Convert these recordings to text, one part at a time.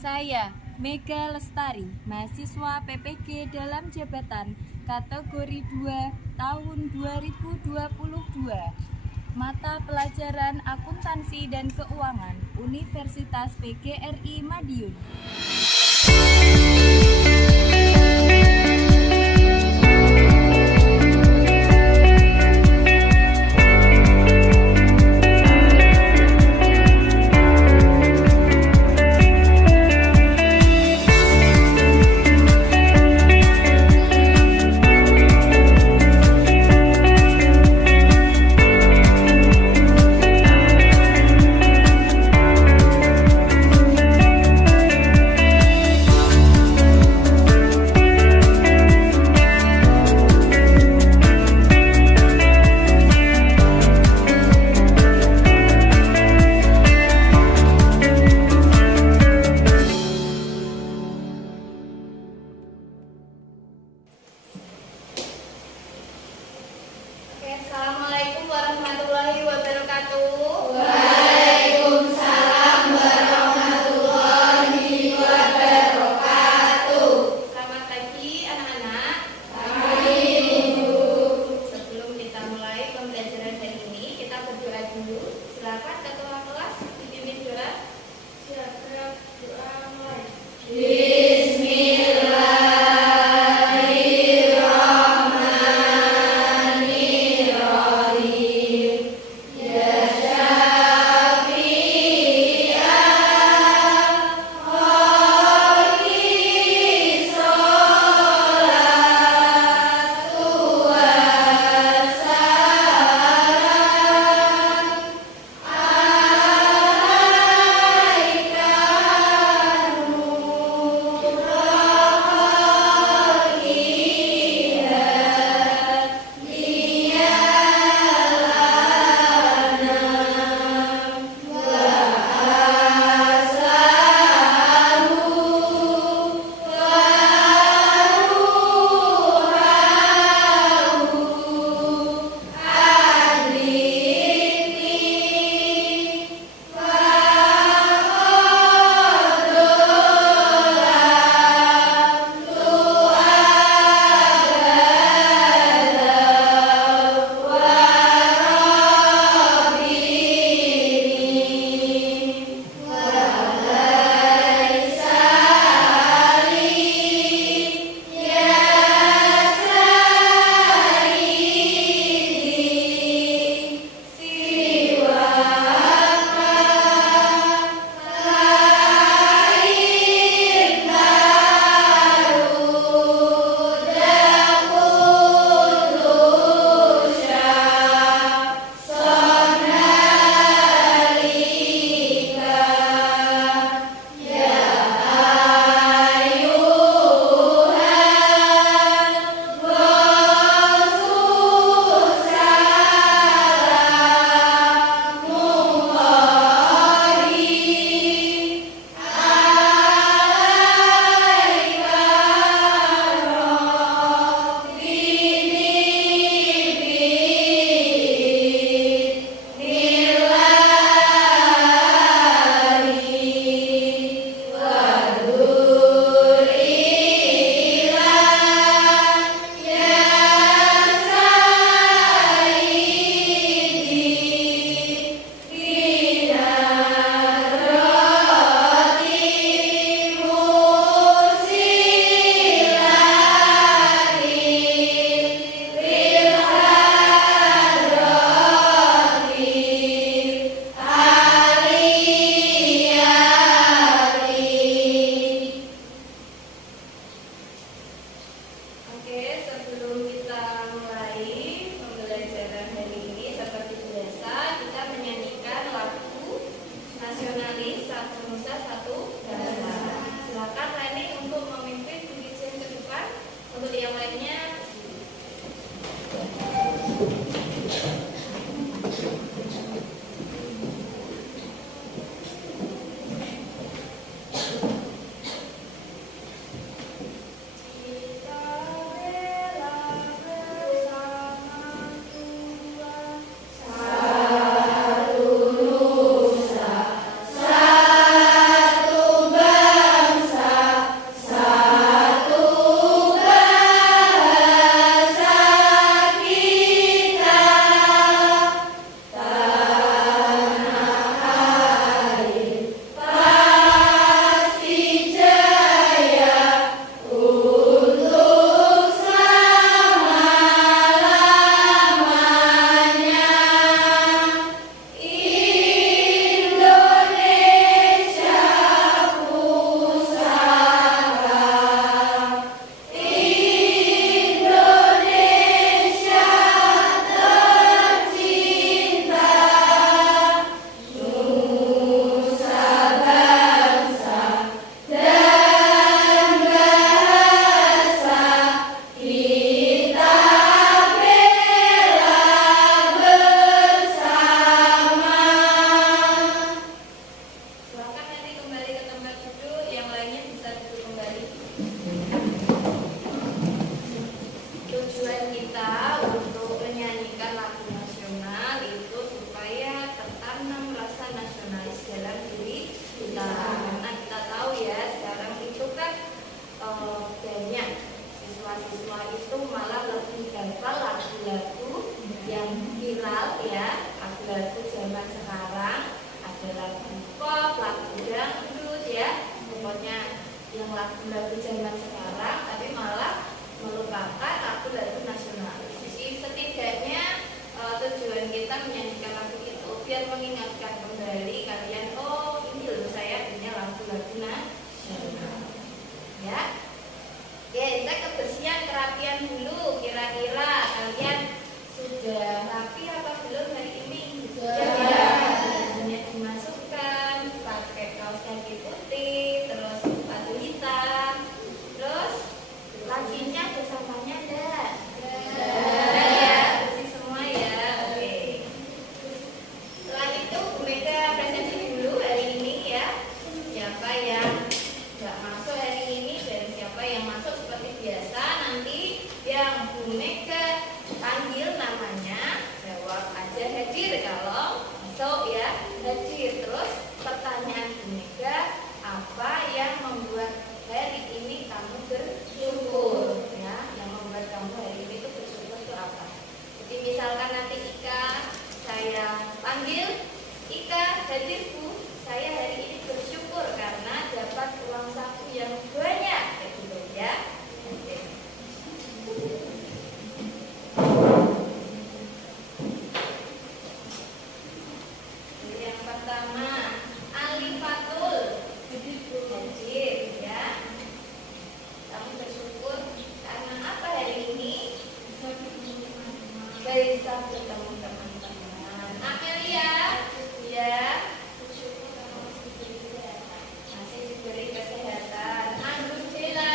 Saya, Mega Lestari, mahasiswa PPG dalam jabatan kategori 2 tahun 2022. Mata pelajaran Akuntansi dan Keuangan, Universitas PGRI Madiun. Assalamualaikum warahmatullahi wabarakatuh. Waalaikumsalam warahmatullahi wabarakatuh. Selamat pagi anak-anak. Pagi Ibu. Sebelum kita mulai pembelajaran hari ini, kita berdoa dulu. Silakan ketua kelas dipimpin doa. Silakan doa mulai. Bismillahirrahmanirrahim. Ya Syafi'an Hoki Sholatu wassalam ala lagu-lagu zaman sekarang, ada lagu pop, lagu dangdut ya, pokoknya yang lagu-lagu zaman sekarang tapi malah melupakan lagu-lagu nasionalis. Jadi setidaknya tujuan kita menyanyikan lagu itu biar mengingatkan kembali kalian, oh ini loh saya punya lagu-lagu nasional ya. Oke, kita kebersihan kerapian dulu. Kira-kira kalian sudah rapi apa belum hari ini? Sudah dimasukkan pakai kaos kaki putih, terus sepatu hitam, terus lacinya ada sampahnya enggak? Ada ya, bersih semua ya. Oke. Setelah itu Bu Mega presentasi dulu hari ini ya. Siapa yang nggak masuk hari ini dan siapa yang masuk seperti biasa, nanti yang Bu Mega panggil namanya jawab aja hadir kalau masuk ya, hadir. Terus pertanyaan Bu Mega, apa yang membuat hari ini kamu bersyukur ya, yang membuat kamu hari ini itu bersyukur itu apa? Jadi misalkan nanti Ika saya panggil, Ika hadir Bu, saya hari ini bersyukur karena dapat uang saku yang banyak, kayak gitu ya. Oke. Jadi yang pertama, Alifatul hadir ya. Kamu bersyukur karena apa hari ini? Bisa bertemu teman-teman. Amelia ya, masih diberi kesehatan. Angela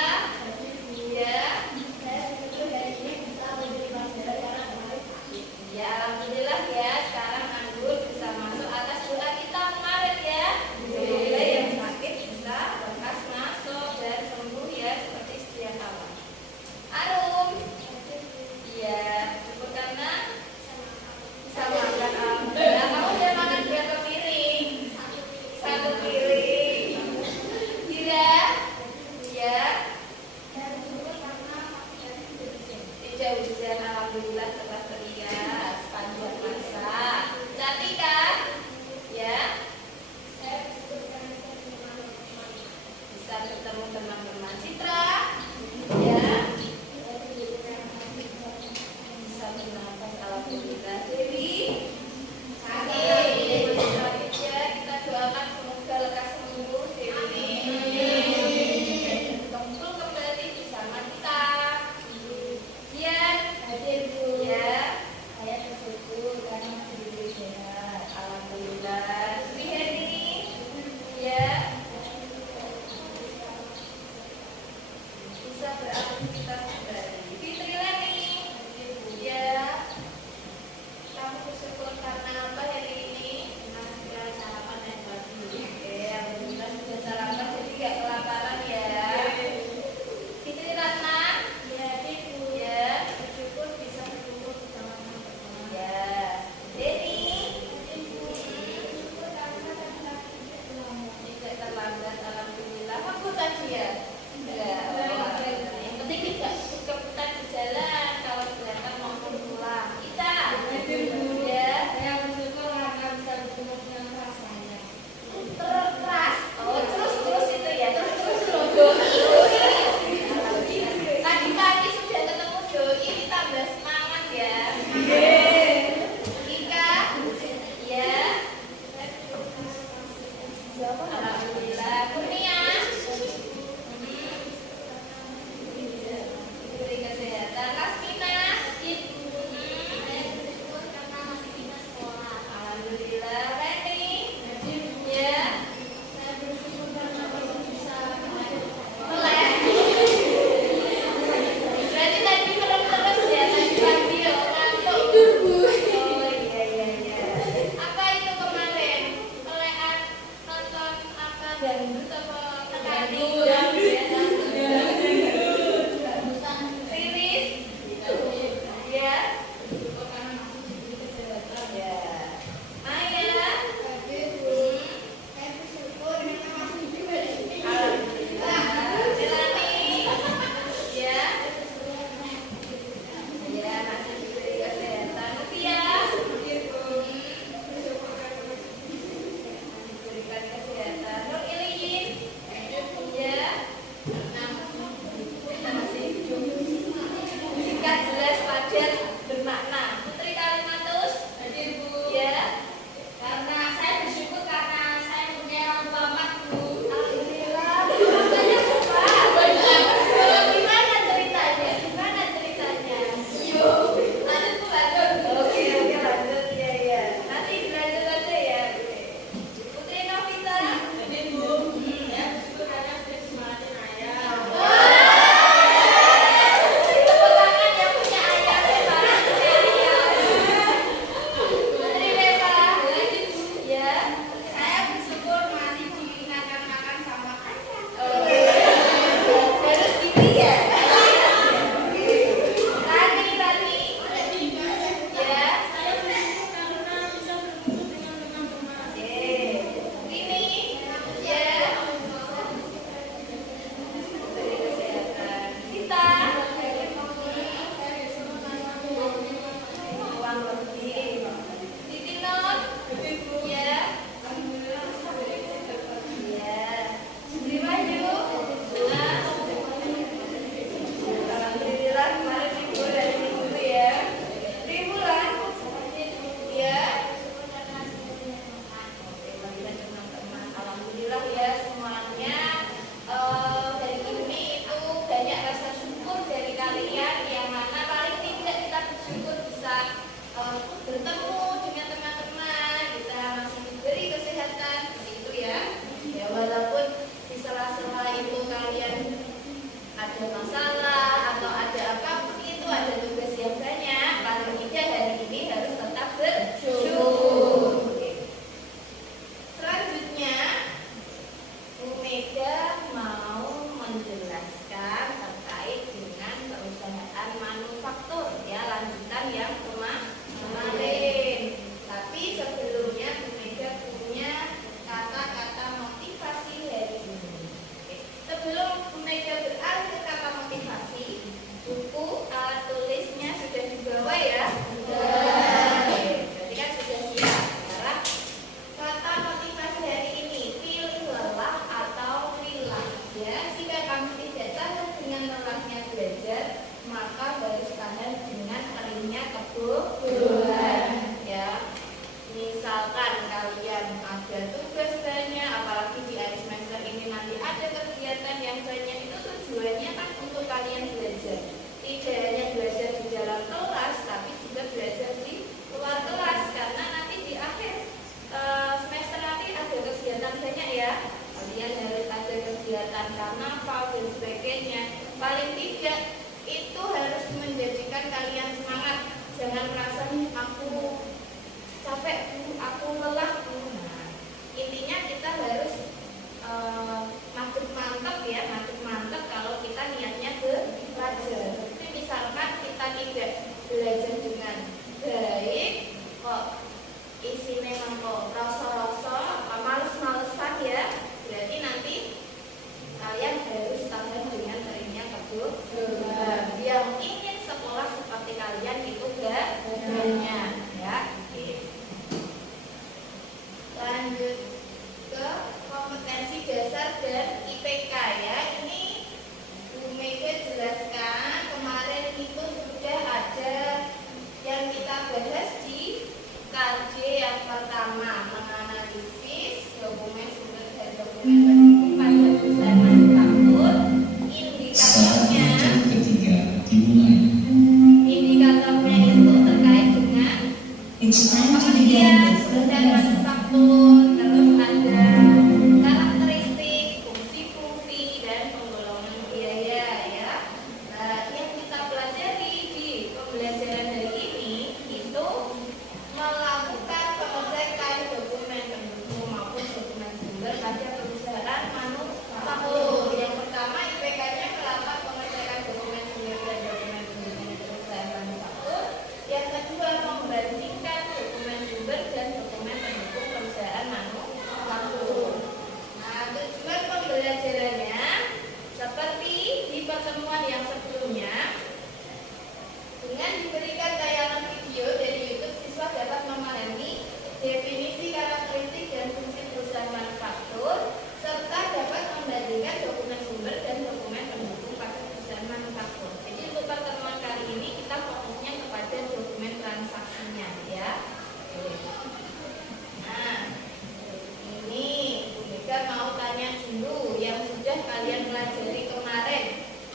kalian belajar. Tidak hanya belajar di dalam kelas, tapi juga belajar di luar kelas. Karena nanti di akhir semester nanti ada kegiatan banyak ya. Kalian harus ada kegiatan karnaval dan sebagainya. Paling tidak itu harus menjadikan kalian semangat. Jangan merasa aku capek, aku lelah. Nah, intinya kita harus mantep ya, mantep kalau kita niatnya belajar. Tapi misalkan kita tidak belajar dengan baik, kok isinya memang rasa-rasa, males-malesan ya, berarti nanti kalian harus tambah dengan terimnya kejuruan. Yang ingin sekolah seperti kalian itu gak banyak ya. Oke. Lanjut ke kompetensi dasar dan IPK ya. Ini Bu Mega jelaskan kemarin itu sudah ada yang kita bahas di KJ yang pertama, menganalisis dokumen sumber dan dokumen pendukung pada perusahaan manufaktur. Indikatornya indikatornya itu terkait dengan pengertian perusahaan manufaktur, terus ada karakteristik, fungsi-fungsi, dan penggolongan biaya ya. Nah, yang kita pelajari di pembelajaran hari ini itu melakukan pengecekan dokumen pendukung maupun dokumen sumber pada perusahaan manufaktur. Yang pertama IPK-nya melakukan pengecekan dokumen sumber dan dokumen pendukung perusahaan manufaktur. Yang kedua membandingkan dokumen sumber dan dokumen pendukung perusahaan manufaktur. Nah, tujuan pembelajarannya seperti di pertemuan yang sebelumnya. Dengan diberikan tayangan video dari YouTube, siswa dapat memahami definisi, karakteristik, dan fungsi perusahaan manufaktur, serta dapat membandingkan dokumen sumber dan dokumen pendukung pada perusahaan manufaktur. Jadi untuk pertemuan kali ini kita fokusnya kepada dokumen transaksinya ya. Nah, ini Bu Mega mau tanya dulu yang sudah kalian pelajari kemarin.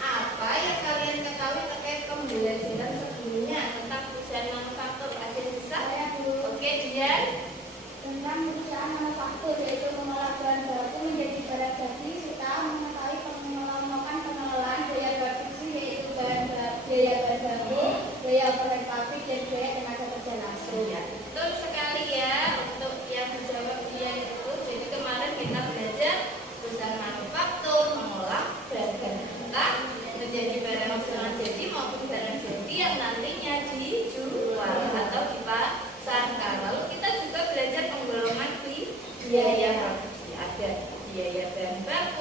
Apa yang kalian ketahui terkait pembelajaran sebelumnya tentang perusahaan manufaktur? Ada yang bisa? Oke, Dian. Tentang perusahaan manufaktur, yaitu mengolah bahan baku menjadi barang jadi, serta mengetahui pengelolaan biaya produksi, yaitu biaya bahan baku, biaya overhead pabrik, dan biaya tenaga kerja langsung. Ya, betul sekali ya untuk yang menjawab dia itu. Jadi kemarin kita belajar perusahaan manufaktur mengolah bahan mentah menjadi barang setengah jadi maupun barang jadi yang nantinya dijual atau dipasarkan. Lalu kita juga belajar penggolongan biaya produksi. Ada biaya bahan baku,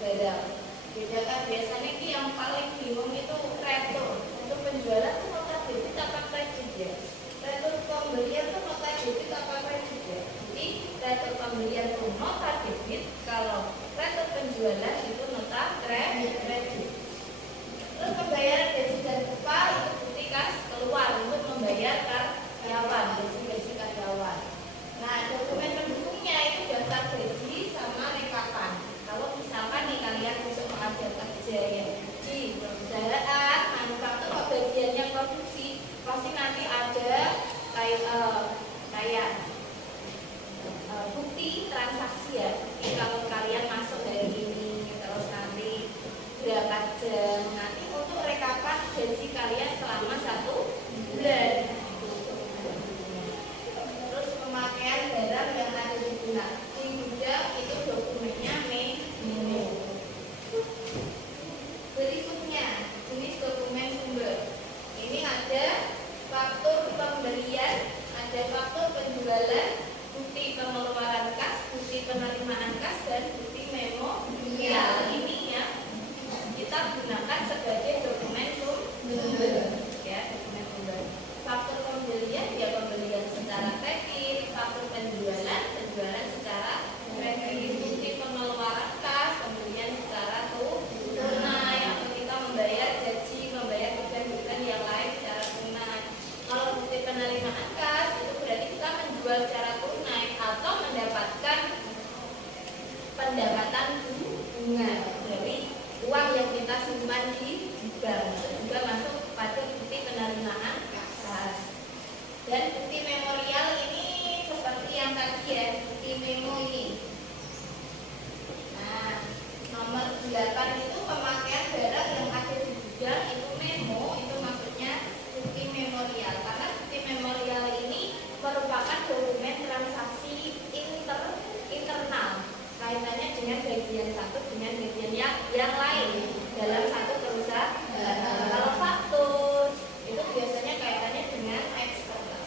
barang. Bedakan biasanya ini yang paling bingung itu retur. Untuk penjualan itu nota debit apa kredit ya? Retur pembelian itu nota debit apa kredit ya? Jadi retur pembelian itu nota debit, kalau retur penjualan itu nota kredit. Terus pembayaran gaji dan upah itu bukti kas keluar untuk membayar karyawan, gaji karyawan. Nah, dokumen pendukungnya itu daftar gaji sama rekapan. Kalau misalkan nih kalian besok ada kerja ya di perusahaan manufaktur atau bagiannya produksi, pasti nanti ada kayak bukti transaksi ya. Jadi kalau kalian masuk dari ini terus nanti berapa jam, nanti untuk rekapan gaji kalian selama 1 bulan. Terus pemakaian barang yang ada di gudang itu dokumennya memo. Berikutnya jenis dokumen sumber. Ini ada faktur pembelian, ada faktur penjualan, bukti pengeluaran kas, bukti penerimaan kas, dan bukti memo. Ya, ini ya kita gunakan sebagai dokumen sumber. Ya, dokumen sumber. Faktur pembelian ya pembelian secara kredit, faktur penjualan secara kredit, bukti pengeluaran kas, pembelian secara tunai, atau kita membayar gaji, membayar kebutuhan yang lain secara tunai. Kalau bukti penerimaan kas itu berarti kita menjual secara tunai atau mendapatkan pendapatan bunga dari uang yang kita simpan di bank, itu juga masuk pada bukti penerimaan kas. Dan bukti memorial ini seperti yang tadi ya, bukti memo ini. Nah, nomor 8 itu pemakaian barang yang ada di gudang itu memo, itu maksudnya bukti memorial. Karena bukti memorial ini merupakan dokumen transaksi internal kaitannya dengan bagian satu dengan bagian yang lain dalam satu perusahaan. Kalau faktur itu biasanya kaitannya dengan eksternal.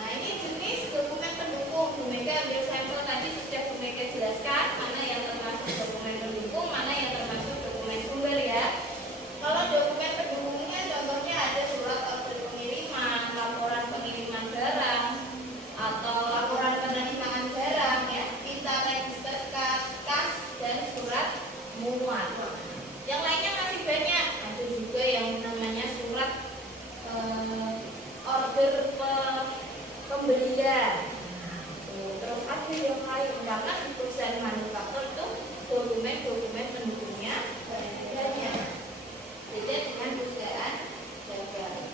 Nah, ini jenis dokumen pendukung. Bu Mega ambil sampel tadi sudah Bu Mega jelaskan mana yang termasuk dokumen pendukung, mana yang termasuk dokumen sumber ya. Kalau dokumen pendukungnya contohnya ada surat order pengiriman, laporan pengiriman barang, atau laporan penerimaan barang ya, minta register kas dan surat muat. Yang lainnya masih banyak. Ada juga yang namanya surat order pembelian. Terus ada yang lain, karena di perusahaan manufaktur itu dokumen pendukungnya banyak. Beda dengan perusahaan dagang.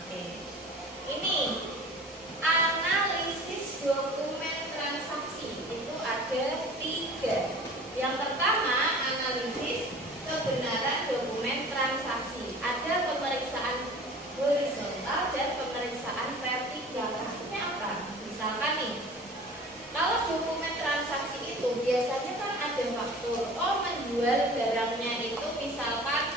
Oke. Ini analisis dokumen transaksi itu ada 3. Yang pertama, analisis kebenaran dokumen transaksi. Ada pemeriksaan horizontal dan pemeriksaan vertikal. Maksudnya apa? Misalkan nih, kalau dokumen transaksi itu biasanya kan ada faktur. Oh, menjual barangnya itu misalkan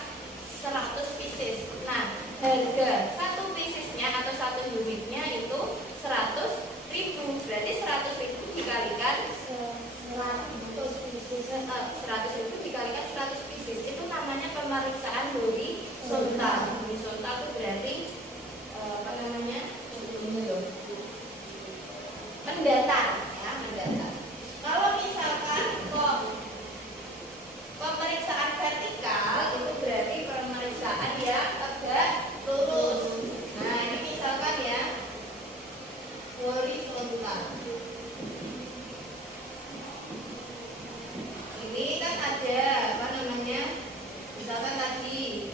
100 pieces. Nah, harga 1 piecesnya atau 1 unitnya itu 100.000. Berarti 100.000 dikalikan 100.000 dikalikan 100 pieces. Itu namanya pemeriksaan horizontal. Horizontal itu berarti apa namanya? Mendatar ya, mendatar. Kalau misalkan pemeriksaan vertikal itu berarti pemeriksaan yang tegak lurus. Nah, ini misalkan ya horizontal. Ini kan ada apa namanya? Misalkan tadi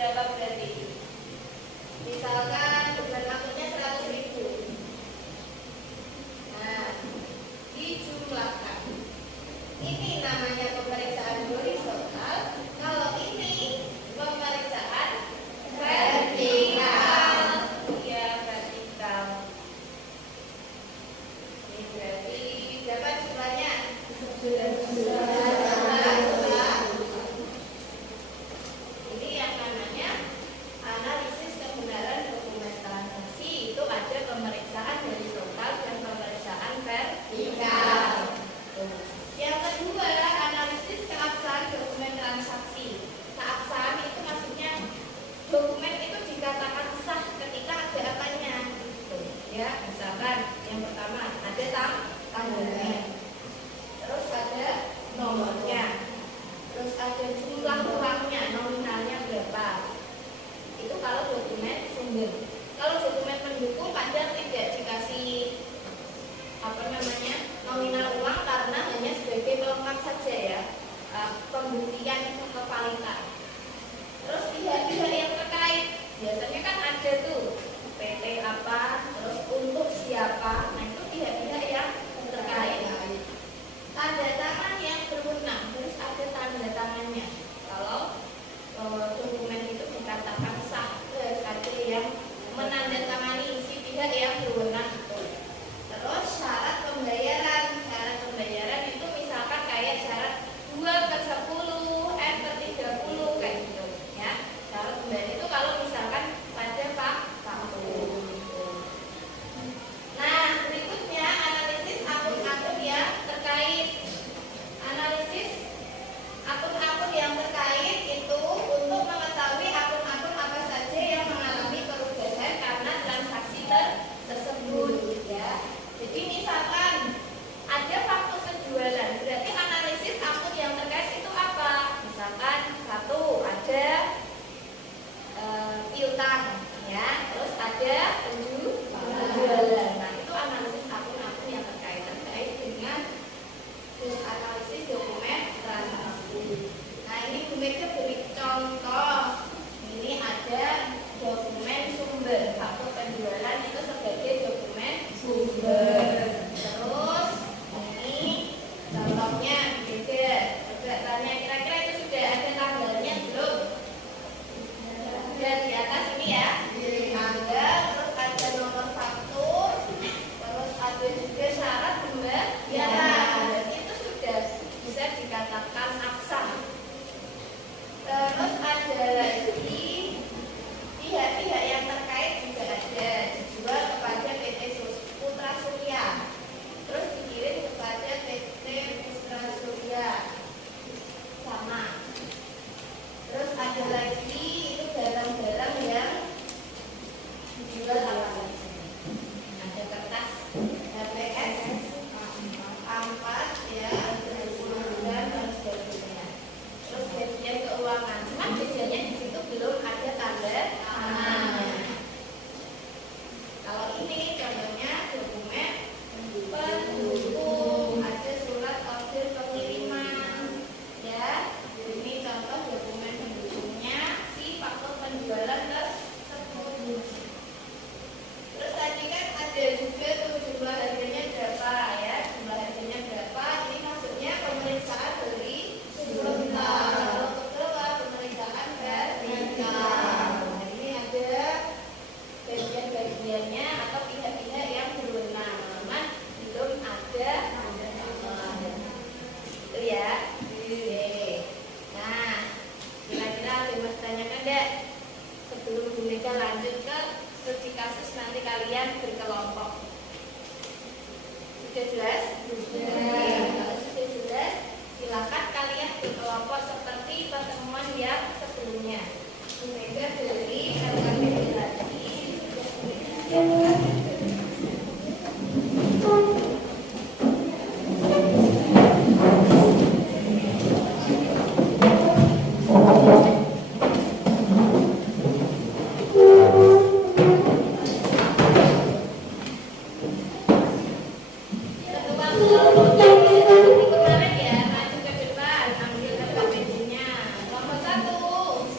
berapa berarti? Misalkan beban akutnya 100.000. Nah, dijumlahkan. Ini namanya pemeriksaan horizontal. Kalau ini pemeriksaan vertikal. Ya, vertikal. Ini berarti berapa jumlahnya? 11. Ini yang namanya analisis kebenaran dokumen transaksi. Itu ada pemeriksaan horizontal dan pemeriksaan vertikal. Yang kedua, analisis keabsahan dokumen transaksi. Keabsahan itu maksudnya dokumen itu dikatakan sah ketika ada apanya. Ya, misalkan yang pertama ada tanggalnya, terus ada nomornya, terus ada jumlah uangnya, nominalnya berapa. Itu kalau dokumen sumber. Kalau dokumen pendukung kadang tidak dikasih nominal uang karena hanya sebagai pelengkap saja ya, pembuktian kevalitan. Terus pihak-pihak yang terkait biasanya kan ada tuh PT apa, terus untuk siapa. Nah itu pihak-pihak yang terkait. Tanda tangan yang berwenang, terus ada tanda tangannya. Kalau dokumen itu dikatakan sah, terus ada yang menandatangani si pihak yang berwenang itu. Terus syarat pembayaran. Syarat pembayaran itu misalkan kayak syarat 2/10, N/30 kayak gitu ya. Syarat pembayaran itu kalau misalkan pada faktur. Nah, berikutnya analisis akun-akun yang terkait. Analisis akun-akun yang terkait itu untuk mengetahui akun-akun apa saja yang mengalami perubahan karena transaksi tersebut ya. Jadi misalkan ada faktur penjualan, berarti analisis akun yang terkait itu apa? Misalkan satu ada piutang ya, terus ada penjualan. Nah itu analisis akun-akun yang terkait dengan analisis dokumen transaksi. Nah ini Bu Mega beri contoh. Ini ada dokumen sumber, faktur penjualan itu sebagai dokumen sumber. Terus ini contohnya beda. Coba tanya kira-kira itu sudah ada tanggalnya belum? Sudah di atas ini ya. Tanggal, terus ada nomor faktur, terus ada juga syarat pembayaran. Berarti itu sudah bisa dikatakan absah. Terus ada lagi pihak-pihak yang terkait juga ada, dijual kepada PT Putra Surya, terus dikirim kepada PT Putra Surya, sama. Terus ada lagi itu barang-barang yang dijual apa saja. Ada kertas HPS A4 ya, dan sebagainya. Terus bagian keuangan, cuman biasanya di situ belum ada tanda tangannya. Kalau ini contohnya dokumen pendukung, ada surat order pengiriman ya. Ini contoh dokumen pendukungnya si faktur penjualan tersebut. Terus tadi kan ada juga tuh jumlah harganya berapa ya, jumlah harganya berapa. Ini maksudnya pemeriksaan dari sebentar. Kalau kedua pemeriksaan vertikal. Nah, ini ada bagian-bagiannya atau pihak-pihak yang berwenang, cuman belum ada itu ya. Oke. Nah, kira-kira ada yang mau tanyakan deh sebelum Bu Mega lanjut ke studi kasus nanti kalian berkelompok. Sudah jelas? Sudah. Kalau sudah jelas, silakan kalian berkelompok seperti pertemuan yang sebelumnya. Bu Mega dari LKPD lagi. Kemarin ya, maju ke depan, ambil LKPD-nya. Nomor 1.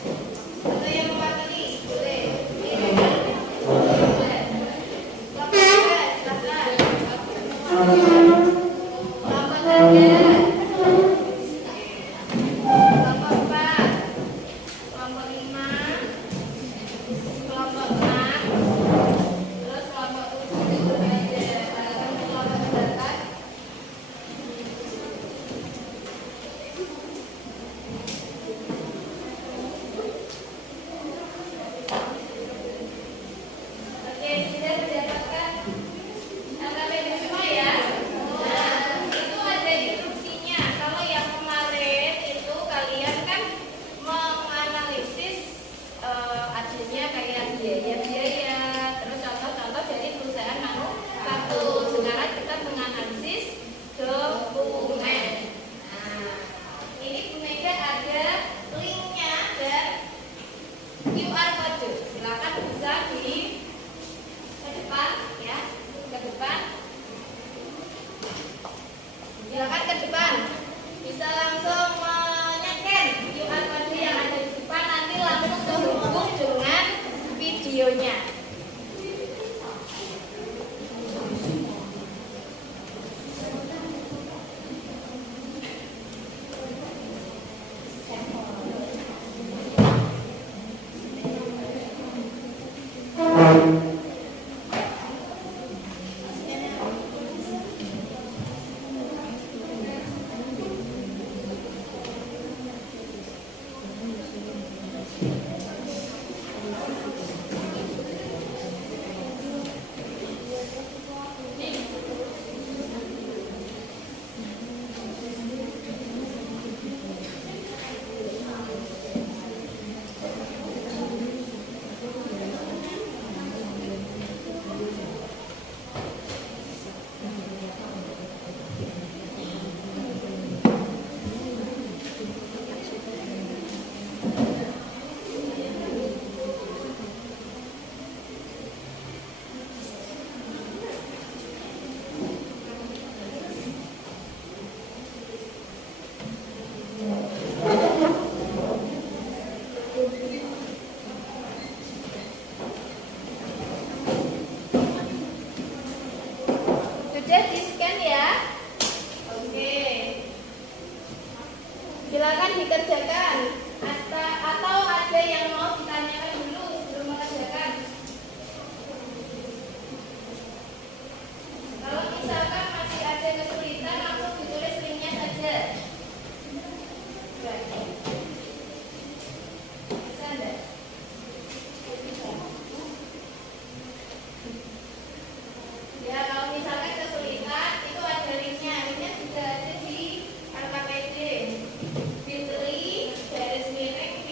QR code. Silakan bisa di ke depan ya, ke depan. Silakan ke depan. Bisa langsung menyekan QR code yang ada di depan, nanti langsung terhubung dengan videonya. Sudah di-scan ya? Oke. Silakan dikerjakan. Atau ada yang mau ditanyakan dulu sebelum mengerjakan? Kalau misalkan masih ada kesulitan, langsung ditulis linknya saja. Bisa enggak? Ya, kalau misalkan kesulitan, itu ada linknya. Linknya sudah ada di LKPD.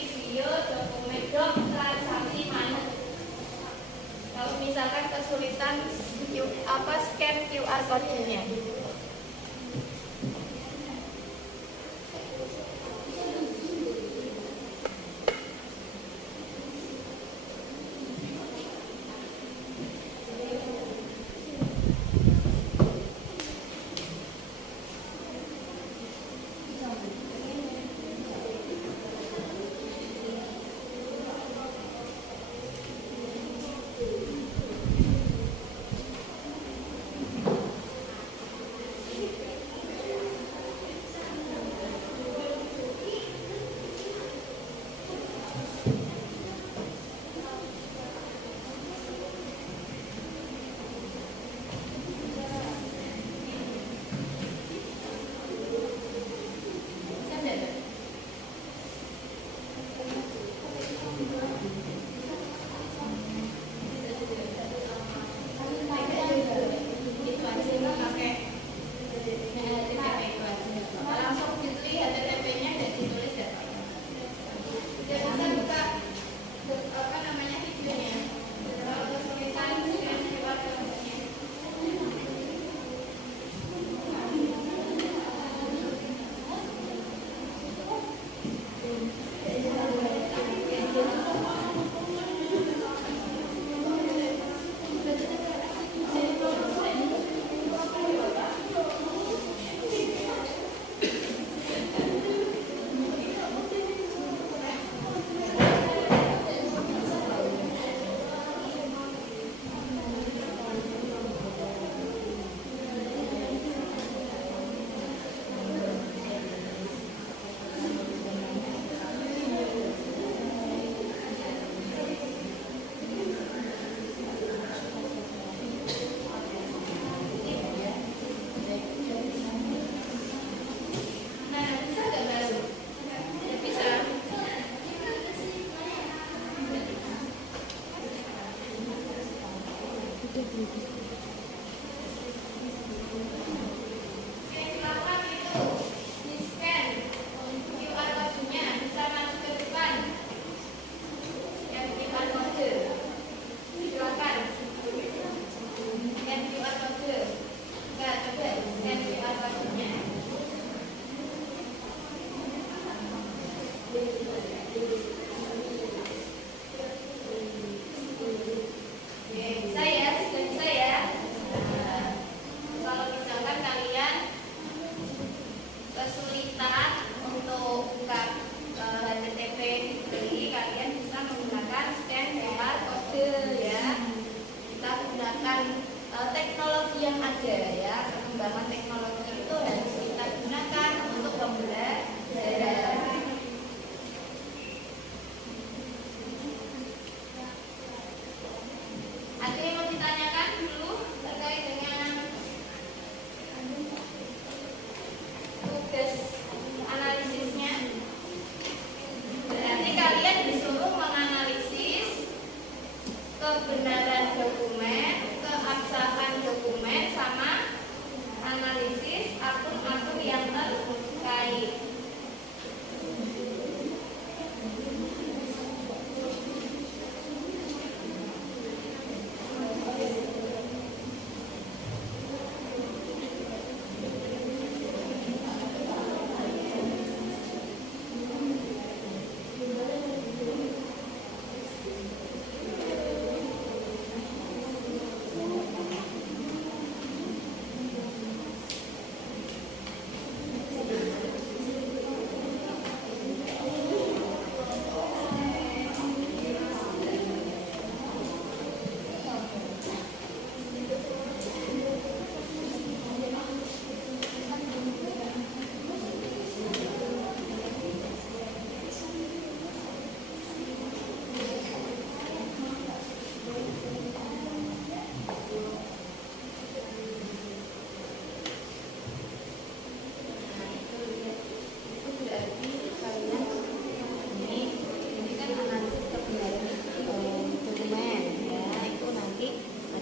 Video dokumen transaksi mana. Kalau misalkan kesulitan scan QR code-nya. Ada yang mau ditanyakan dulu terkait dengan tugas analisisnya? Berarti kalian disuruh menganalisis kebenaran dokumen, keabsahan dokumen, sama analisis akun-akun yang terkait.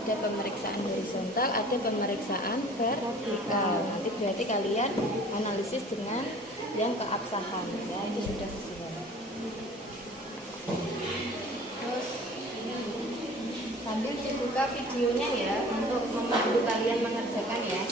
Pemeriksaan horizontal, ada pemeriksaan vertikal. Nanti berarti kalian analisis dengan yang keabsahan, ya itu sudah sesuai. Terus sambil dibuka videonya ya untuk membantu kalian mengerjakan ya.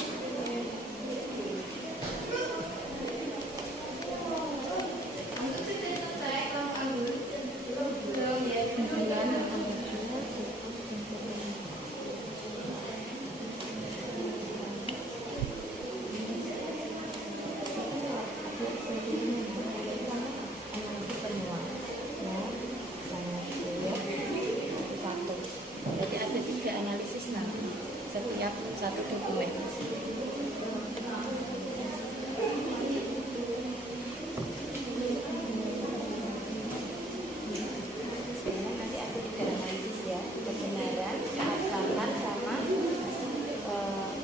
Setiap satu dokumen. Nanti ada 3 analisis ya, kebenaran, keabsahan, sama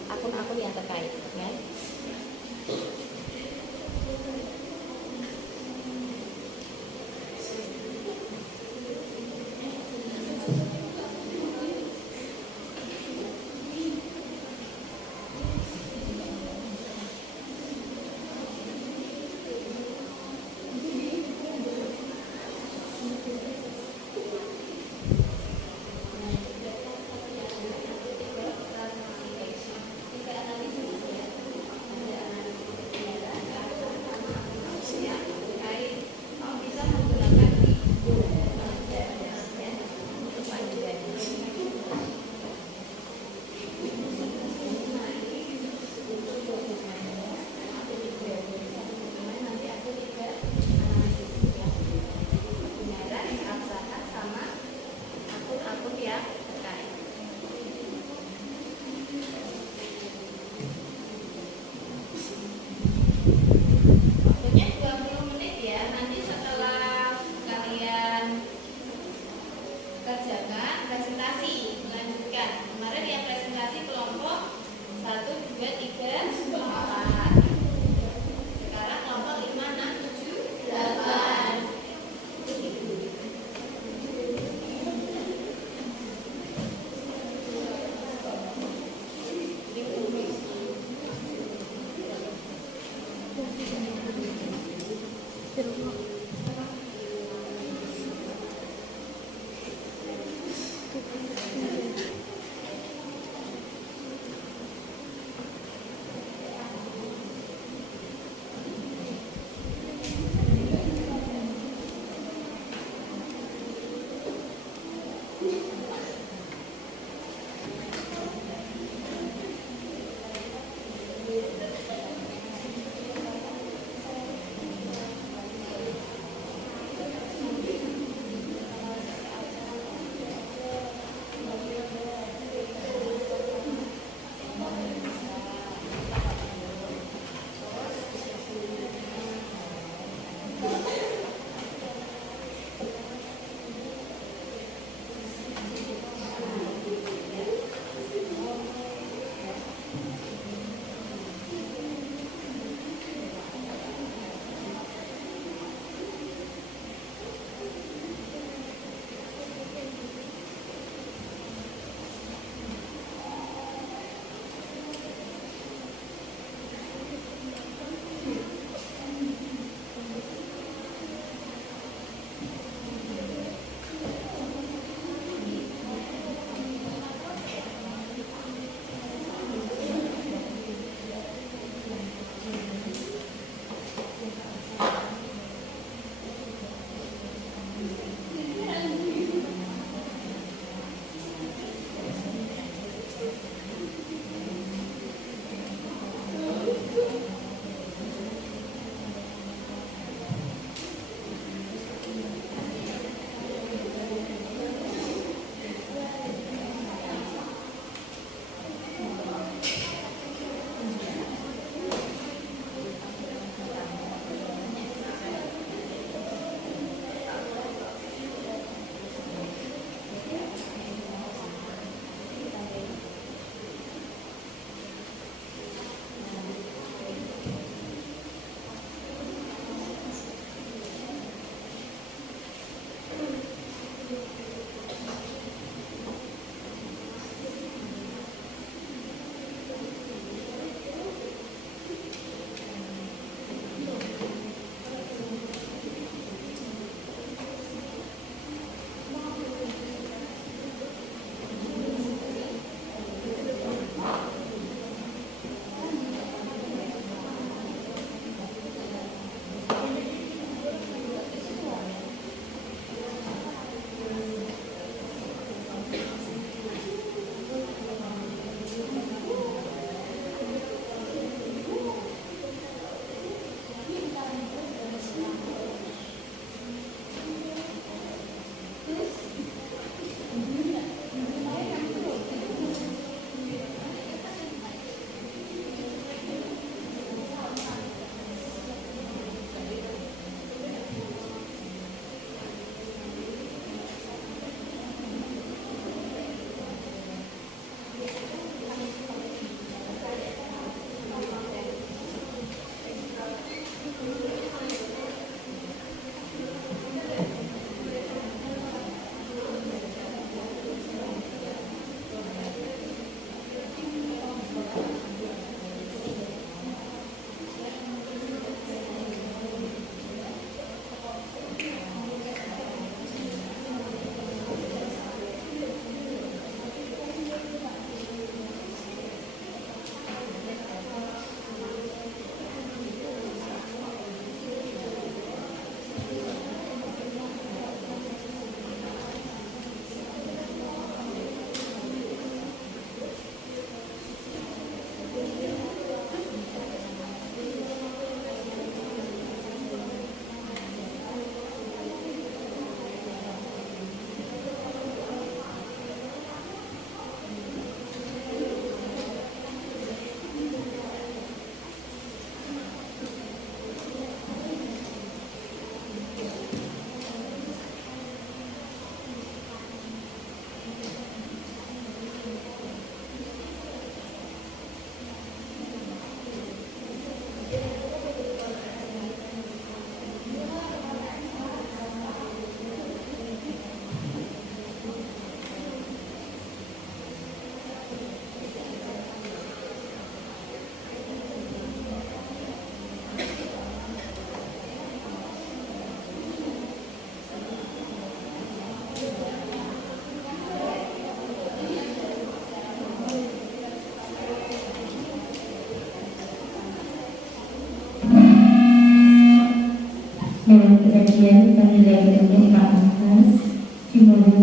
akun-akun yang terkait ya.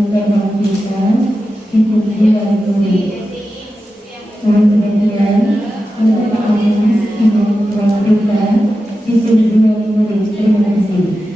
Permafika Institusi Wali Murid. Dengan demikian, untuk Pak Anies Ibu Permafika Institusi Wali Murid. Terima kasih.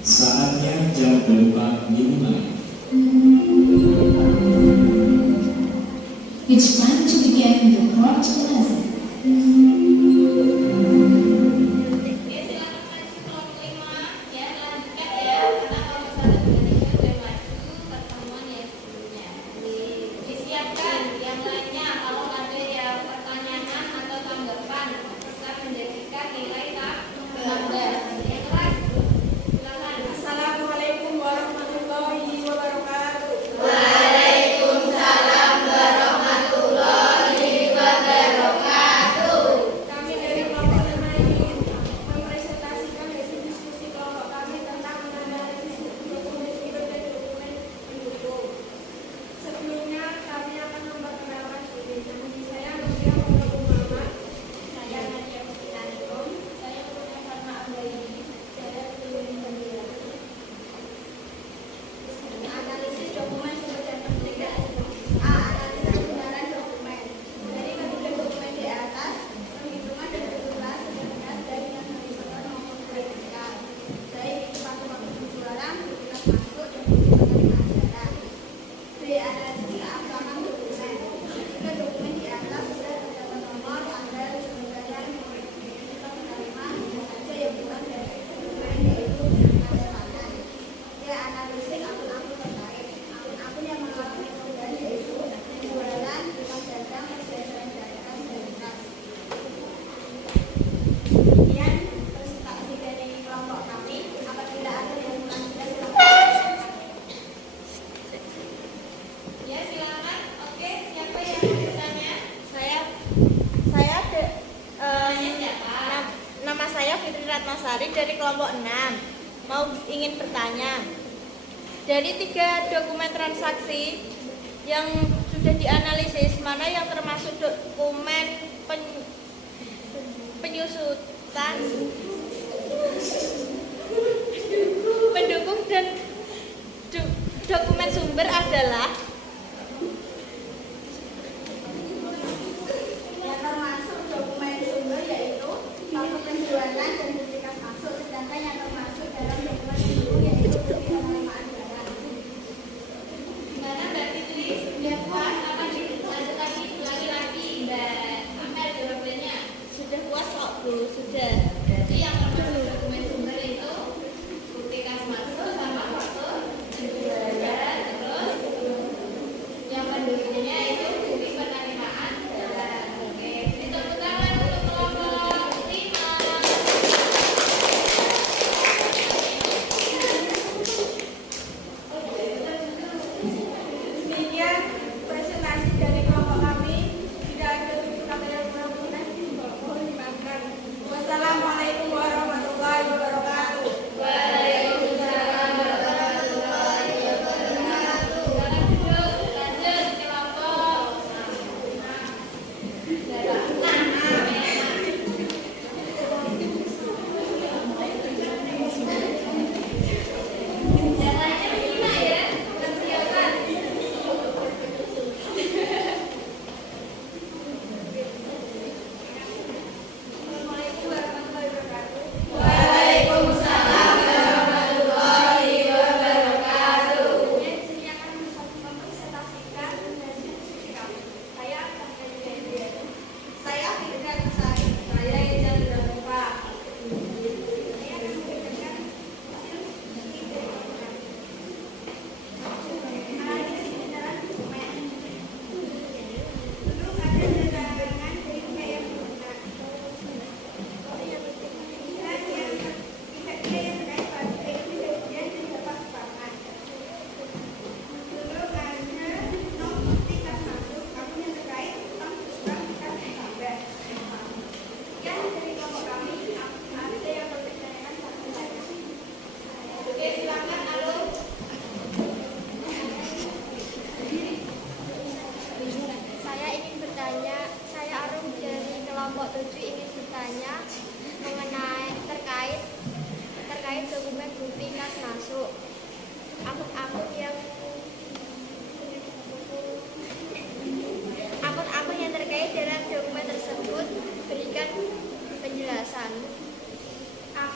Saatnya jam 8 dimulai. It's time to begin the crowd lesson. Oke, silakan maju kelompok 5 ya, lanjutkan ya, karena kalau misalnya Indonesia boleh maju pertemuan yang sebelumnya. Disiapkan yang lainnya kalau ada yang pertanyaan atau tanggapan serta menjadikan nilai tambah. Yang keras, silakan. Assalamualaikum warahmatullahi wabarakatuh. Kami dari kelompok 5 ini mempresentasikan hasil diskusi kelompok kami tentang menganalisis dokumen sumber dan dokumen pendukung. Sebelumnya kami akan memperkenalkan diri. Nama saya Nuria Muhammad Muhammad. Saya Nadia Mustinanikum. Saya Nuria Farma Abdaini. Saya Turin Bandia. Analisis dokumen sumber dan pendukung. A. Analisis kebenaran dokumen. Dari kedua dokumen di atas, penghitungan dan kebetulan sertifikat baik yang horizontal maupun vertikal, baik itu waktu penjualan, bukti masuk, dan bukti penerimaan barang. B. Analisis keabsahan dokumen. Jika dokumen di atas sudah terdapat nomor, tanggal, pembayaran, kita menerima hanya saja yang bukan dari dokumen yaitu tanda tangan. C. Analisis akun-akun terkait. Akun-akun yang mengalami perubahan yaitu penjualan, rumah dagang, persesuaian data, dan kas. Kemudian presentasi dari kelompok kami. Apabila ada yang melanjutkan silakan. Ya, silakan. Oke, siapa yang mau bertanya? Saya Tanya siapa? nama saya Fitri Ratnasari dari kelompok 6. Mau ingin bertanya. Dari 3 dokumen transaksi yang sudah dianalisis, mana yang termasuk dokumen penyusutan pendukung dan dokumen sumber adalah Yang termasuk dokumen sumber yaitu waktu penjualan dan bukti kas masuk, sedangkan yang termasuk dalam dokumen pendukung yaitu bukti penerimaan barang. Gimana Mbak Fitri? Sudah puas? Apa dilanjut lagi? Lagi-lagi Mbak Amel jawabannya. sudah puas kok Bu, sudah. Jadi yang termasuk dokumen sumber itu bukti kas masuk sama waktu penjualan, terus yang pendukungnya itu bukti penerimaan barang. Oke, ini tepuk tangan untuk kelompok 5. Demikian presentasi dari kelompok kami. Tidak ada tuntutan yang mohon dimaafkan. Wassalamualaikum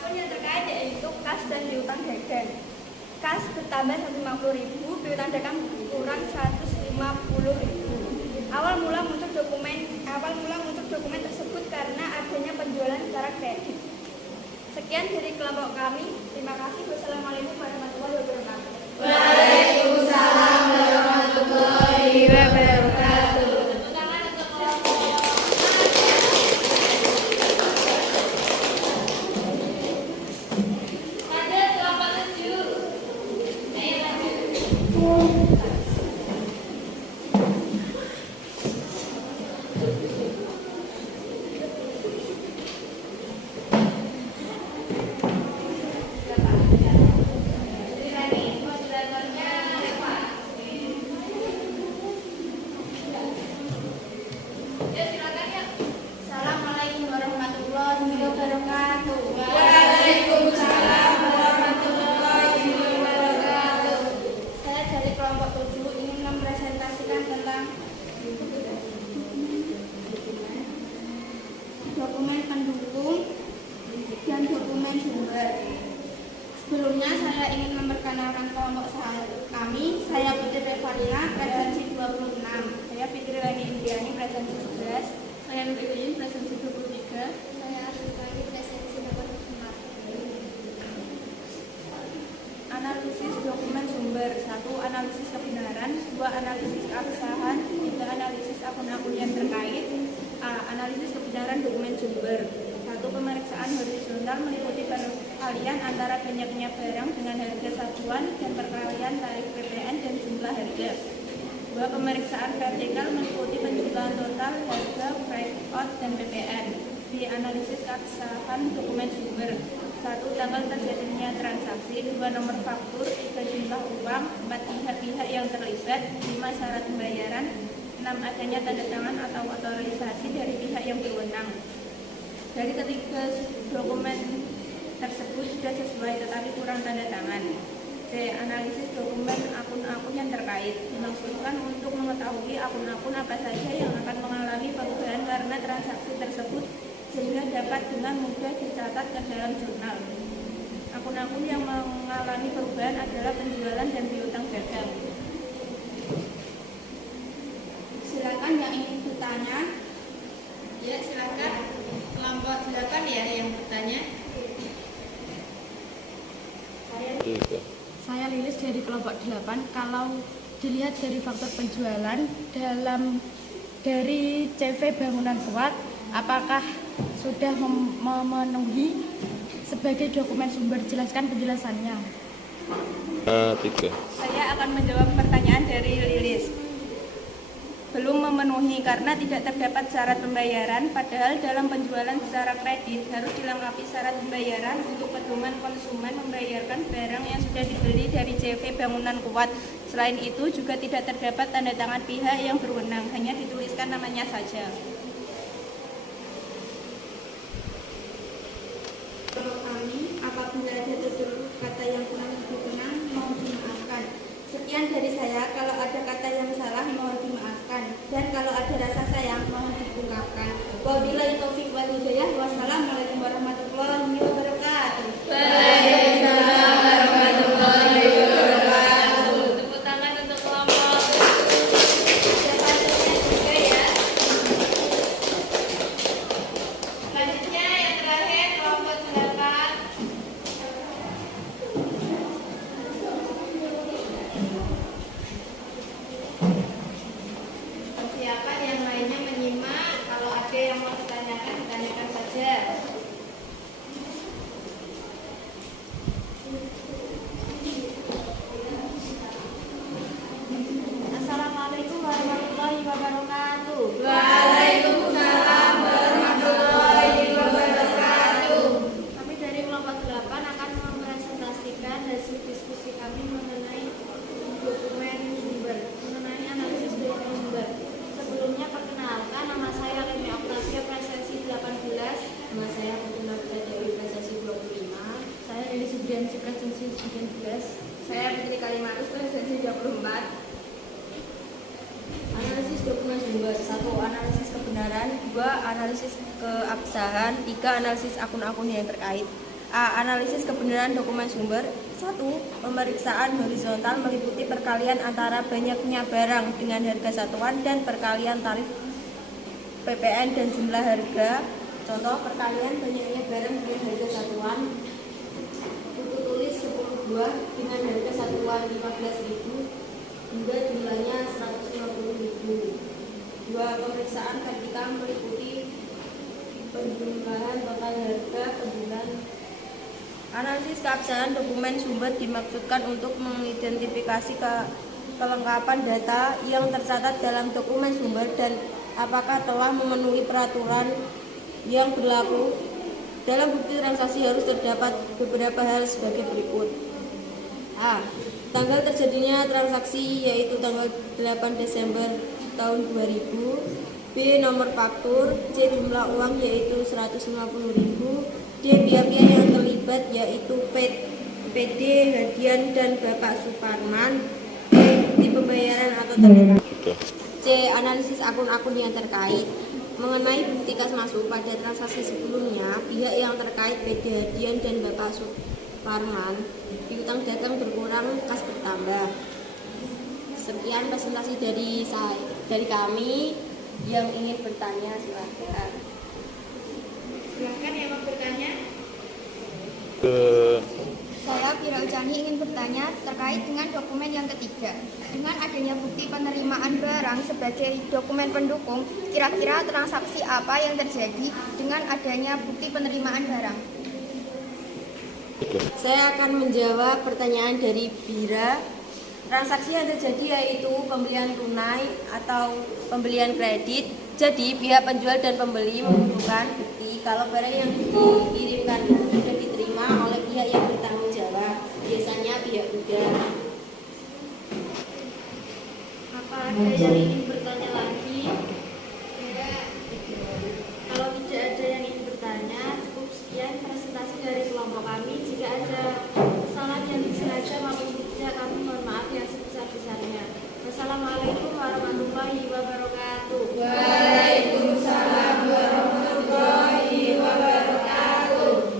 akun yang terkait yaitu kas dan piutang dagang. Kas bertambah 150.000, piutang dagang kurang 150.000. Awal mula muncul dokumen tersebut karena adanya penjualan secara kredit. Sekian dari kelompok kami. Terima kasih. Wassalamualaikum warahmatullahi wabarakatuh. Waalaikumsalam warahmatullahi wabarakatuh. Pada kelompok 7. Ayo lanjut. Assalamualaikum warahmatullahi wabarakatuh. Waalaikumsalam warahmatullahi wabarakatuh. Saya dari kelompok 7 ingin mempresentasikan tentang dokumen pendukung dan dokumen sumber. Sebelumnya saya ingin memperkenalkan kelompok kami. Saya Putri Revalina, presensi 26. Saya Fitri Lani Indiani, presensi 11. Saya Nur Ilin, presensi 23. Saya Arifani, presensi nomor 4. Analisis dokumen sumber. 1. Analisis kebenaran. 2. Analisis keabsahan. 3. Analisis akun-akun yang terkait. A. Analisis kebenaran dokumen sumber. 1. Pemeriksaan horizontal meliputi perkalian antara banyaknya barang dengan harga satuan dan perkalian tarif PPN dan jumlah harga. 2. Pemeriksaan vertikal meliputi penjualan total, harga, freight out, dan PPN. B. Analisis keabsahan dokumen sumber. 1. Tanggal terjadinya transaksi. 2. Nomor faktur. 3. Jumlah uang. 4. Pihak-pihak yang terlibat. 5. Syarat pembayaran. 6. Adanya tanda tangan atau otorisasi dari pihak yang berwenang. Dari ketiga dokumen tersebut sudah sesuai tetapi kurang tanda tangan. C. Analisis dokumen akun-akun yang terkait. Dimaksudkan untuk mengetahui akun-akun apa saja yang akan mengalami perubahan karena transaksi tersebut sehingga dapat dengan mudah dicatat ke dalam jurnal. Akun-akun yang mengalami perubahan adalah penjualan dan piutang dagang. Silakan yang ingin bertanya. Ya, silakan. Kelompok 8 ya yang bertanya. Saya Lilis dari kelompok 8. Kalau dilihat dari faktor penjualan dari CV Bangunan Kuat, apakah sudah memenuhi sebagai dokumen sumber? Jelaskan penjelasannya. 3. Saya akan menjawab pertanyaan dari Lilis. Belum memenuhi karena tidak terdapat syarat pembayaran, padahal dalam penjualan secara kredit harus dilengkapi syarat pembayaran untuk pedoman konsumen membayarkan barang yang sudah dibeli dari CV Bangunan Kuat. Selain itu juga tidak terdapat tanda tangan pihak yang berwenang, hanya dituliskan namanya saja. Menurut kami, apabila ada terjadi kata yang kurang berkenan, mohon dimaafkan. Sekian dari saya. Kalau ada kata yang salah, mohon dimaafkan. Dan kalau ada rasa sayang, mohon diungkapkan. Wabillahi taufiq wal hidayah. Wassalamualaikum warahmatullahi wabarakatuh. Waalaikumsalam warahmatullahi wabarakatuh. Tepuk tangan untuk kelompok. Selanjutnya juga ya. Selanjutnya yang terakhir kelompok 8. Siapa yang lainnya menyimak? Kalau ada yang mau ditanyakan, ditanyakan saja. Assalamualaikum warahmatullahi wabarakatuh. Waalaikumsalam warahmatullahi wabarakatuh. Kami dari kelompok 8 akan mempresentasikan hasil diskusi kami mengenai dokumen sumber, mengenai analisis dokumen sumber. Sebelumnya perkenalkan, nama saya Remi Octavia, presensi 18. Nama saya Fatimah Dewi, presensi 25. Saya Lili Subriansi, presensi 19. Saya Fitri Kalimatus, presensi 24. Analisis dokumen sumber. 1. Analisis kebenaran. 2. Analisis keabsahan. 3. Analisis akun-akun yang terkait. A. Analisis kebenaran dokumen sumber. 1. Pemeriksaan horizontal meliputi perkalian antara banyaknya barang dengan harga satuan dan perkalian tarif PPN dan jumlah harga. Contoh perkalian banyaknya barang dengan harga satuan. Buku tulis 10 buah dengan harga satuan 15.000 hingga jumlahnya 150.000. 2. Pemeriksaan vertikal meliputi penjumlahan total harga penjualan. Analisis keabsahan dokumen sumber dimaksudkan untuk mengidentifikasi kelengkapan data yang tercatat dalam dokumen sumber dan apakah telah memenuhi peraturan yang berlaku. Dalam bukti transaksi harus terdapat beberapa hal sebagai berikut. A. Tanggal terjadinya transaksi yaitu tanggal 8 Desember tahun 2000. B. Nomor faktur. C. Jumlah uang yaitu 150.000. D. Pihak-pihak yang terlibat yaitu PD, Hadian, dan Bapak Suparman. D. Bukti pembayaran atau tanda. C. Analisis akun-akun yang terkait. Mengenai bukti kas masuk pada transaksi sebelumnya, pihak yang terkait PD, Hadian, dan Bapak Suparman, piutang datang berkurang, kas bertambah. Sekian presentasi dari kami. Yang ingin bertanya silahkan. Silahkan yang mau bertanya. Saya Vira Ujani ingin bertanya terkait dengan dokumen yang ketiga. Dengan adanya bukti penerimaan barang sebagai dokumen pendukung, kira-kira transaksi apa yang terjadi dengan adanya bukti penerimaan barang? Saya akan menjawab pertanyaan dari Bira. Transaksi yang terjadi yaitu pembelian tunai atau pembelian kredit. Jadi pihak penjual dan pembeli membutuhkan bukti kalau barang yang dikirimkan itu sudah diterima oleh pihak yang bertanggung jawab, biasanya pihak gudang. Apa ada yang ingin bertanya lagi? Kalau tidak ada yang ingin bertanya, cukup sekian presentasi dari kelompok kami. Jika ada kesalahan yang disengaja maupun tidak, kami mohon maaf yang sebesar-besarnya. Wassalamualaikum warahmatullahi wabarakatuh. Waalaikumsalam warahmatullahi wabarakatuh.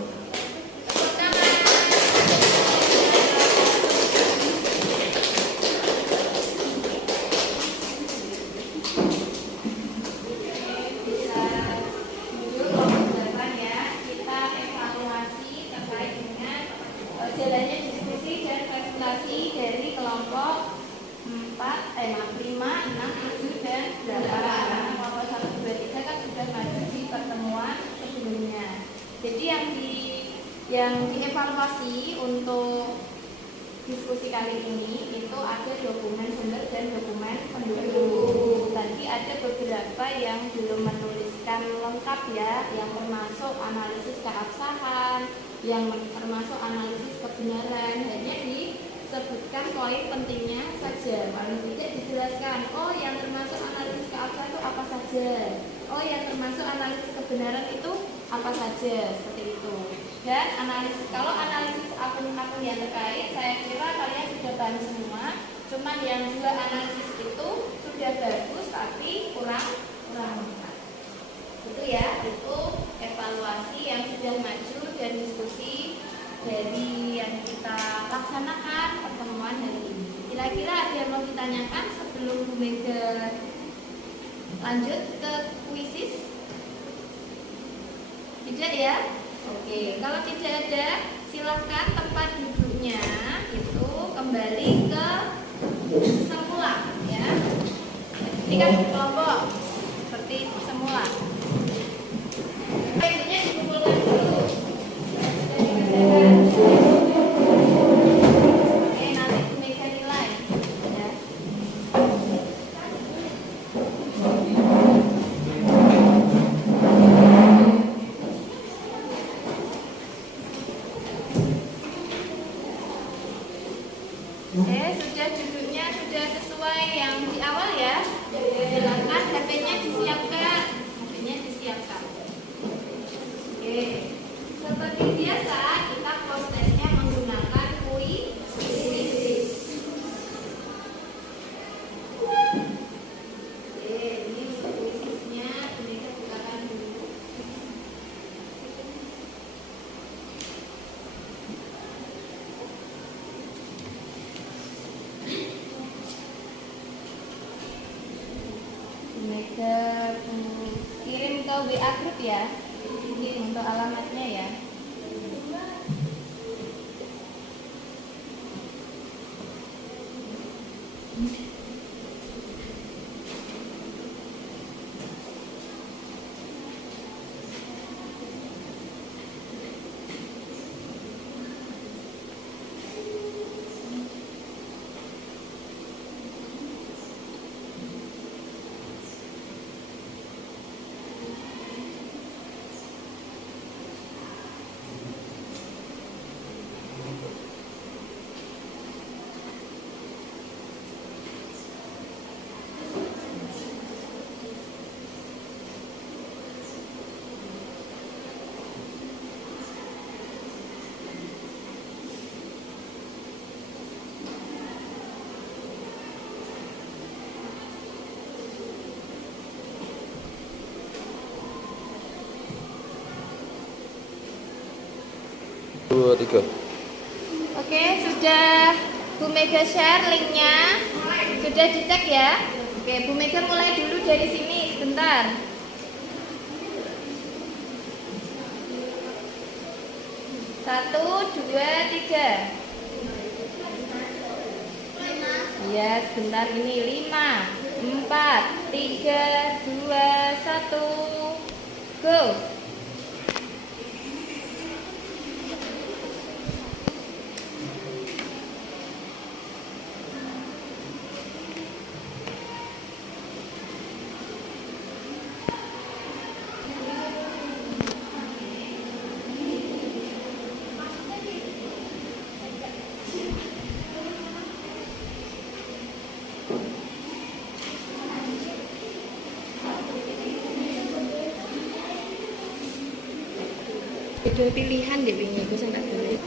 Jalannya diskusi dan presentasi dari kelompok 5, 6, 7, dan 8. Kelompok 1, 2, 3 kan sudah maju di pertemuan sebelumnya. Jadi yang dievaluasi untuk diskusi kali ini itu ada dokumen sumber dan dokumen pendukung. Tadi ada beberapa yang belum menuliskan lengkap ya, yang termasuk analisis keabsahan, yang termasuk analisis kebenaran. Hanya disebutkan poin pentingnya saja, paling tidak dijelaskan. Oh, yang termasuk analisis keabsahan itu apa saja? Oh, yang termasuk analisis kebenaran itu apa saja? Seperti itu. Dan kalau analisis akun-akun yang terkait, saya kira kalian sudah paham semua. Cuman yang 2 analisis itu sudah bagus tapi kurang tepat. Itu ya, itu evaluasi yang sudah maju dan diskusi dari yang kita laksanakan pertemuan hari ini. Kira-kira ada yang mau ditanyakan sebelum Bu Mega lanjut ke kuisis? Tidak ya? Oke, kalau tidak ada, silahkan tempat duduknya itu kembali ke semula ya. Ini kan kelompok seperti semula. Pengennya dikumpulkan dulu. Oke, nanti Bu Mega nilai ya. Sudah duduknya sudah sesuai yang di awal ya. Silakan HP-nya disiapkan. HP-nya disiapkan. Oke. Seperti biasa kita prosesnya menggunakan kuisis. Oke, ini kuisisnya kita bukakan dulu. ya. Ini untuk alamatnya ya. Dua, tiga. Oke, sudah Bu Mega share linknya. Sudah dicek ya. Oke, Bu Mega mulai dulu dari sini sebentar. Satu, dua, tiga. Ya, sebentar ini 5, 4, 3, 2, 1. Go. Ada pilihan deh wingi iku sampe boleh.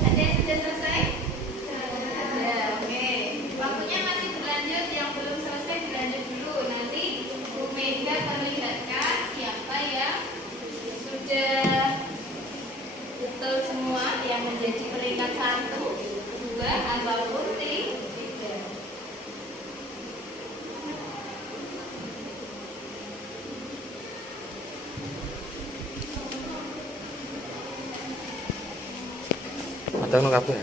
Ada yang sudah selesai? Ada, oke. Waktunya masih berlanjut, yang belum selesai berlanjut dulu. Nanti Bu Mega perlihatkan siapa yang sudah betul semua yang menjadi peringkat 1, 2, ataupun 3. Matang no kabeh.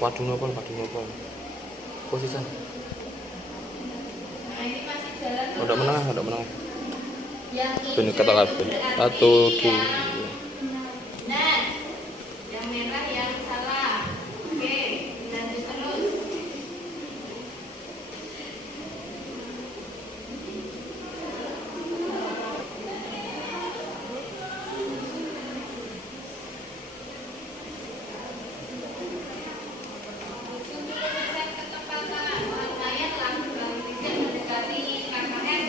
Padu nopo. Posisi. Nah, ini masih jalan. Udah menengah. Yang Ben hijau kata itu kabeh. berarti 1, 2. yang nah, yang merah yang salah. Oke, lanjut terus. Luruskan ke tempat tangan. Rangkaianlah kembali tidak mendekati KKN.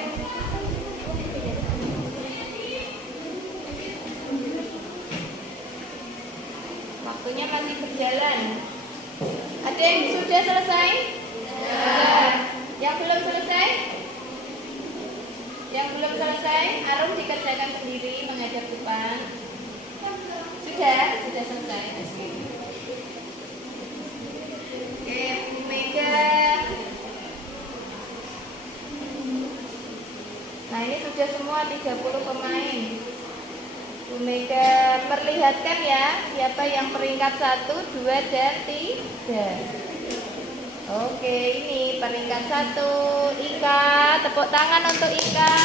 Waktunya masih berjalan. Ada yang sudah selesai? Yang belum selesai? Yang belum selesai, Arum dikerjakan sendiri menghadap depan. Sudah selesai. Oke, Bu Mega. Nah, ini sudah semua 30 pemain. Bu Mega perlihatkan ya siapa yang peringkat 1, 2, dan 3. Oke, ini peringkat 1 Ika, tepuk tangan untuk Ika.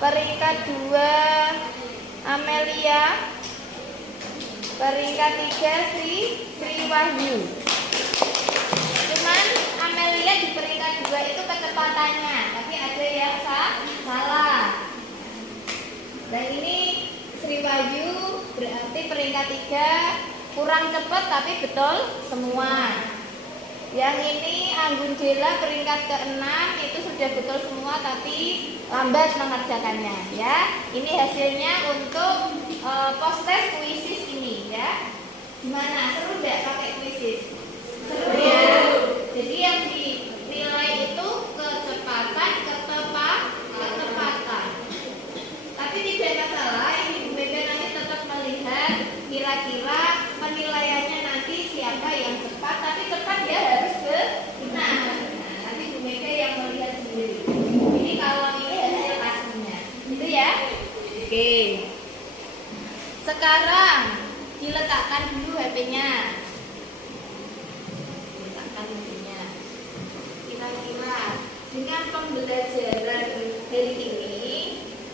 Peringkat 2 Amelia. Peringkat 3 Sri Wahyu. Cuman Amelia di peringkat 2 itu kecepatannya, tapi ada yang salah. Dan ini Sri Wahyu berarti peringkat 3, kurang cepat tapi betul semua. Yang ini Anggun Dela peringkat ke-6 itu sudah betul semua tapi lambat mengerjakannya ya. Ini hasilnya untuk post-test kuisis ini ya. Gimana? Seru enggak pakai kuisis? Seru ya. Jadi yang dinilai itu kecepatan, ketepatan. Tapi tidak masalah, ini Bu Mega nanti tetap melihat kira-kira penilaiannya nanti siapa yang cepat, tapi cepat ya harus benar. Nah, nanti Bu Mega yang melihat sendiri. Ini kalau ini hasil aslinya, gitu ya. Oke. Sekarang diletakkan dulu HP-nya. Letakkan HP-nya. Kira-kira dengan pembelajaran hari ini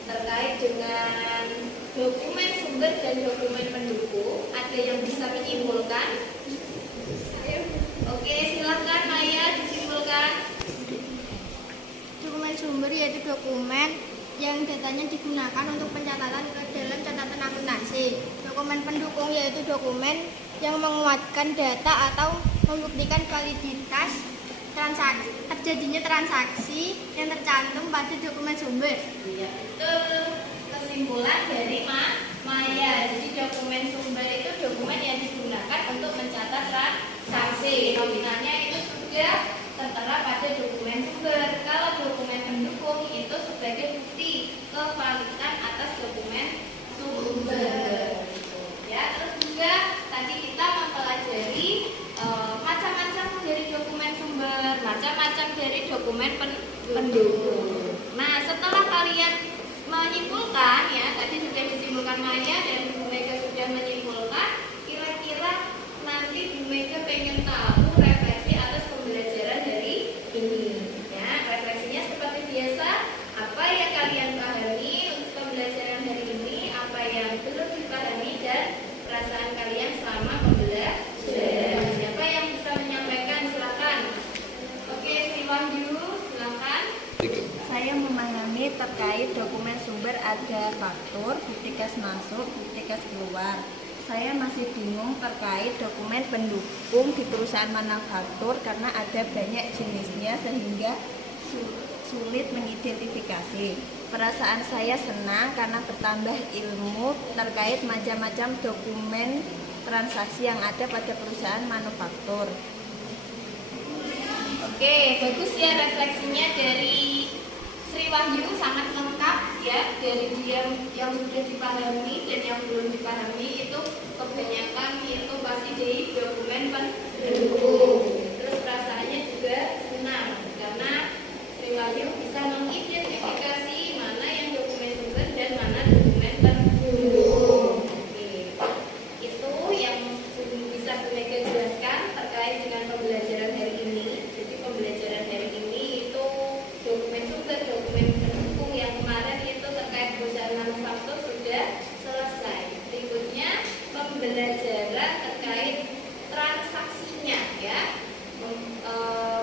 terkait dengan dokumen sumber dan dokumen pendukung, ada yang bisa menyimpulkan? Oke, silakan Maya disimpulkan. Dokumen sumber yaitu dokumen yang datanya digunakan untuk pencatatan ke dalam catatan akuntansi. Dokumen pendukung yaitu dokumen yang menguatkan data atau membuktikan validitas terjadinya transaksi yang tercantum pada dokumen sumber. Itu kesimpulan dari Maya. Jadi dokumen sumber itu dokumen yang digunakan untuk mencatat transaksi. Nominalnya itu sudah tertera pada dokumen sumber. Kalau dokumen pendukung itu sebagai bukti kevaliditan atas dokumen sumber. Ya, terus juga tadi kita mempelajari macam-macam dari dokumen sumber, macam-macam dari dokumen pendukung. Nah, setelah kalian menyimpulkan ya, tadi sudah disimpulkan Maya dan Bu Mega sudah menyimpulkan, kira-kira nanti Bu Mega pengen tahu refleksi atas pembelajaran dari ini. Ya, refleksinya seperti biasa, apa yang kalian pahami untuk pembelajaran hari ini, apa yang belum dipahami dan perasaan kalian selama pembelajaran. Siapa yang bisa menyampaikan? Silakan. Oke, Sri Wahyu, silakan. Saya memahami terkait dokumen sumber ada faktur, bukti kas masuk, bukti kas keluar. Saya masih bingung terkait dokumen pendukung di perusahaan manufaktur karena ada banyak jenisnya sehingga sulit mengidentifikasi. Perasaan saya senang karena bertambah ilmu terkait macam-macam dokumen transaksi yang ada pada perusahaan manufaktur. Oke, bagus ya refleksinya dari Sri Wahyu, sangat lengkap ya, dari yang sudah dipahami dan yang belum dipahami itu kebanyakan itu pasti di dokumen pendukung. Terus perasaannya juga senang karena Sri Wahyu bisa mengidentifikasi mana yang dokumen sumber dan mana dokumen pendukung. Oke, itu yang bisa Bu Mega jelaskan terkait dengan pembelajaran hari ini. Jadi pembelajaran hari ini itu dokumen sumber, dokumen pendukung yang kemarin itu terkait perusahaan manufaktur sudah selesai. Berikutnya pembelajaran terkait transaksinya ya,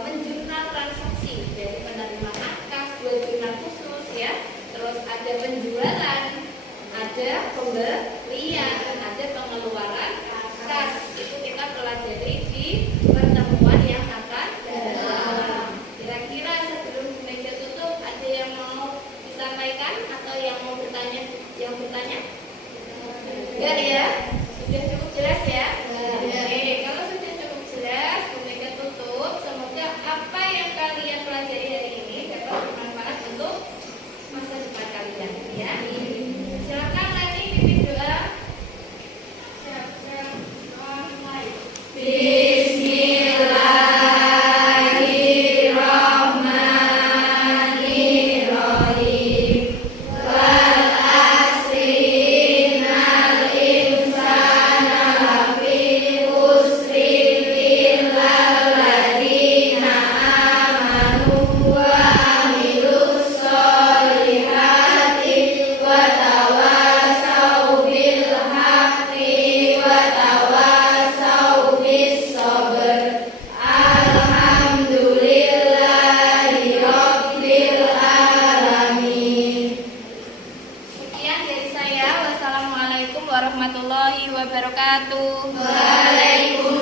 menjurnal transaksi dari penerimaan kas, buat jurnal khusus ya. Terus ada penjualan, ada pembelian, ada pengeluaran kas. Itu kita pelajari di pertemuan yang akan datang. Kira-kira sebelum Bu Mega tutup, ada yang mau disampaikan atau yang mau bertanya? Yang bertanya? Enggak ya? Sudah cukup jelas ya? Oke, kalau sudah cukup jelas, Bu Mega tutup. Semoga apa yang kalian pelajari hari ini dapat bermanfaat untuk masa depan kalian ya. Silakan nanti pimpin doa. warahmatullahi wabarakatuh. Waalaikumsalam.